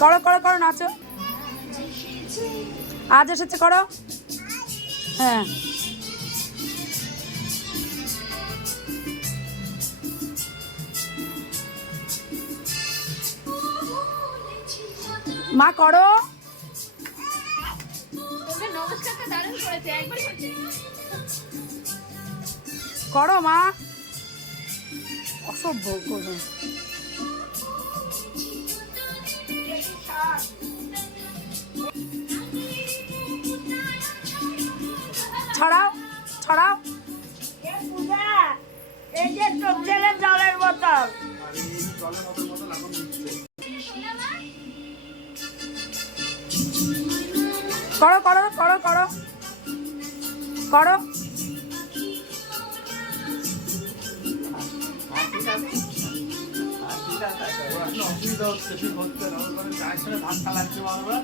করো করো করো, নাচো। আজ এসেছে, করো। হ্যাঁ, মা করো। করো মা, অসভ্য করবে। ছড়াও ছড়াও। এই যে তোর ছেলে জলের বোতল। করো করো করো করো করো। অসুবিধা হচ্ছে, ঠিক হচ্ছে না, চায়ের সাথে ধাক্কা লাগছে বারবার।